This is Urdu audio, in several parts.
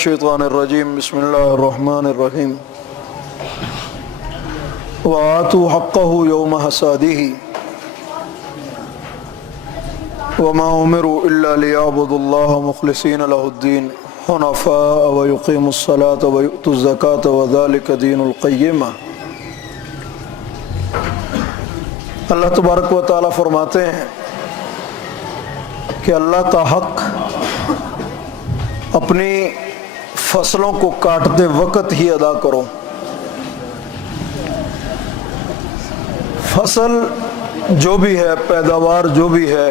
الشیطان الرجیم بسم اللہ الرحمن الرحیم وآتوا حقه یوم حصاده وما امروا الا ليعبدوا الله مخلصین له الدین حنفاء ويقيموا الصلاة ويؤتوا الزکاة وذلك دین القیمہ۔ اللہ تبارک و تعالیٰ فرماتے ہیں کہ اللہ کا حق اپنی فصلوں کو کاٹتے وقت ہی ادا کرو۔ فصل جو بھی ہے، پیداوار جو بھی ہے،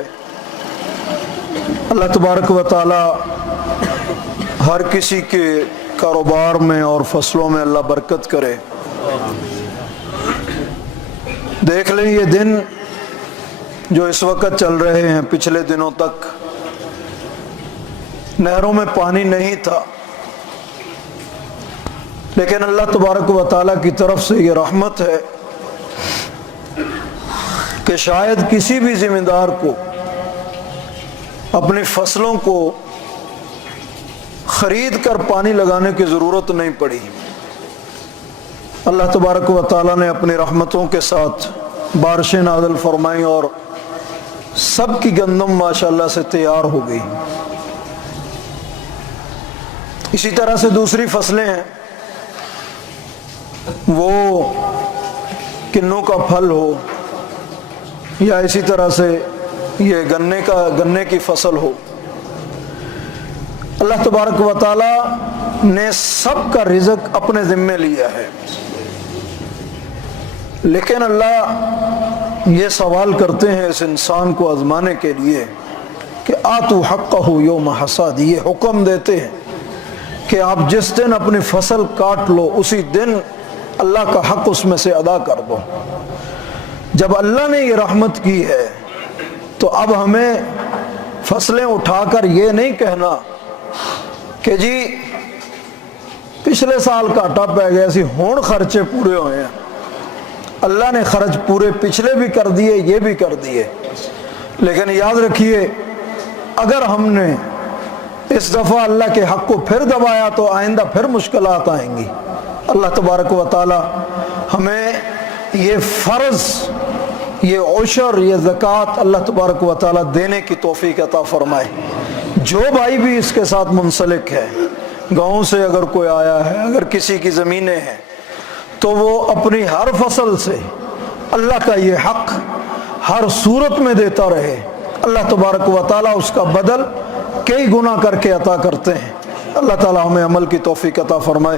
اللہ تبارک و تعالی ہر کسی کے کاروبار میں اور فصلوں میں اللہ برکت کرے۔ دیکھ لیں یہ دن جو اس وقت چل رہے ہیں، پچھلے دنوں تک نہروں میں پانی نہیں تھا، لیکن اللہ تبارک و تعالیٰ کی طرف سے یہ رحمت ہے کہ شاید کسی بھی ذمہ دار کو اپنی فصلوں کو خرید کر پانی لگانے کی ضرورت نہیں پڑی۔ اللہ تبارک و تعالیٰ نے اپنی رحمتوں کے ساتھ بارشیں نازل فرمائیں اور سب کی گندم ماشاءاللہ سے تیار ہو گئی۔ اسی طرح سے دوسری فصلیں ہیں، وہ کنوں کا پھل ہو یا اسی طرح سے یہ گنے کی فصل ہو، اللہ تبارک و تعالی نے سب کا رزق اپنے ذمے لیا ہے۔ لیکن اللہ یہ سوال کرتے ہیں اس انسان کو آزمانے کے لیے کہ آتوا حقہ یوم حصاد، یہ حکم دیتے ہیں کہ آپ جس دن اپنی فصل کاٹ لو اسی دن اللہ کا حق اس میں سے ادا کر دو۔ جب اللہ نے یہ رحمت کی ہے تو اب ہمیں فصلیں اٹھا کر یہ نہیں کہنا کہ جی پچھلے سال کاٹا پہ گیا سی ہون خرچے پورے ہوئے ہیں۔ اللہ نے خرچ پورے پچھلے بھی کر دیے، یہ بھی کر دیے، لیکن یاد رکھیے اگر ہم نے اس دفعہ اللہ کے حق کو پھر دبایا تو آئندہ پھر مشکلات آئیں گی۔ اللہ تبارک و تعالی ہمیں یہ فرض، یہ عشر، یہ زکوٰۃ اللہ تبارک و تعالی دینے کی توفیق عطا فرمائے۔ جو بھائی بھی اس کے ساتھ منسلک ہے، گاؤں سے اگر کوئی آیا ہے، اگر کسی کی زمینیں ہیں، تو وہ اپنی ہر فصل سے اللہ کا یہ حق ہر صورت میں دیتا رہے۔ اللہ تبارک و تعالی اس کا بدل کئی گنا کر کے عطا کرتے ہیں۔ اللہ تعالی ہمیں عمل کی توفیق عطا فرمائے۔